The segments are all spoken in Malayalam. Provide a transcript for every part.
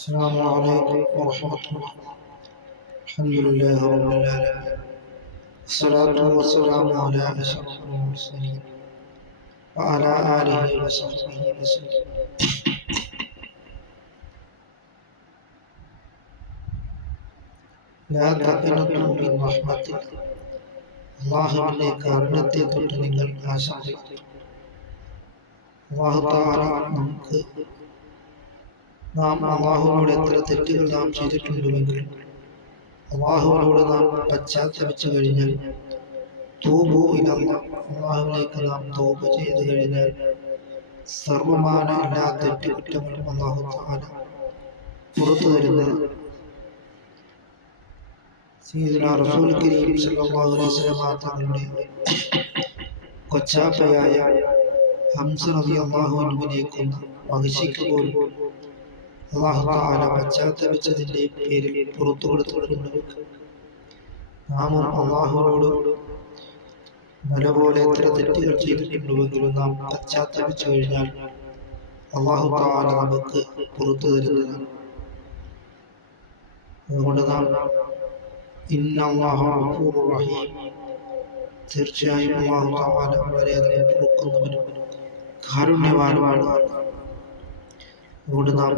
السلام عليكم ورحمة الله الحمد لله رب العالمين الصلاة والسلام على أشرف المرسلين وعلى آله وصحبه وسلم لا تقنطوا من رحمة അള്ളാഹുവിൻ്റെ കാരുണ്യത്തെ തൊട്ട് നിങ്ങൾ ആശംസിക്കും അള്ളാഹു താല നമുക്ക് നാം അള്ളാഹുവിനോട് എത്ര തെറ്റുകൾ നാം ചെയ്തിട്ടുണ്ടെങ്കിൽ അള്ളാഹുവിനോട് നാം പശ്ചാത്തപിച്ചു കഴിഞ്ഞാൽ തൂബു ഇലല്ല. അള്ളാഹുവിലേക്ക് നാം തോപ ചെയ്തു കഴിഞ്ഞാൽ സർവമാന എല്ലാ തെറ്റുകുറ്റങ്ങളും അള്ളാഹു താല പുറത്തു തരുന്നത് റസൂൽ കരീം സല്ലല്ലാഹു അലൈഹി വസല്ലം തങ്ങളുടെ കൊച്ചാപ്പയായ ഹംസ റളിയല്ലാഹു അൻഹുവിനെ കൊന്ന മഹിഷിക്ക് പോലും അള്ളാഹു താല പശ്ചാത്തപിച്ചതിന്റെ പേരിൽ പുറത്തു കൊടുത്തിട്ടുണ്ട് നാമും അള്ളാഹുവോട് മല എത്ര തെറ്റുകൾ ചെയ്തിട്ടുണ്ടെങ്കിലും നാം പശ്ചാത്തപിച്ചു കഴിഞ്ഞാൽ അള്ളാഹു താല നമുക്ക് പുറത്തു തരുന്നതാണ്. അതുകൊണ്ട് നാം തീർച്ചയായും വളരെയധികം കാരുണ്യവാനുമാണ്. അതുകൊണ്ട് നാം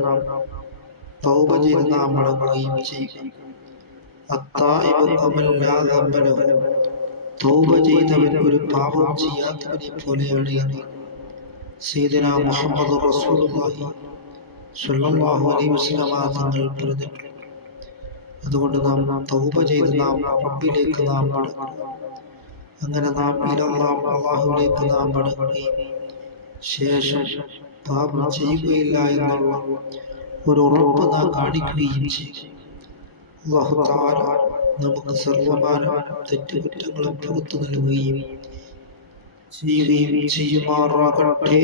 തൗബ ചെയ്ത് നാം ഒരു പാപം ചെയ്യാത്തവനെ പോലെയാണ് മുഹമ്മദ് റസൂലുള്ളാഹി അലൈഹി തങ്ങൾ അതുകൊണ്ട് നാം തൗബ ചെയ്ത് നാം റബ്ബിലേക്ക് നാം അങ്ങനെ നാം അള്ളാഹുവിലേക്ക് നാം ശേഷം പാപം ചെയ്യുകയില്ല എന്നുള്ള ഒരു ഉറപ്പ് നാം കാണിക്കുകയും ചെയ്യും നമുക്ക് സർവമാനം തെറ്റുകുറ്റങ്ങളും പുറത്തു നൽകുകയും ചെയ്യുകയും ചെയ്യുമാറാകട്ടെ.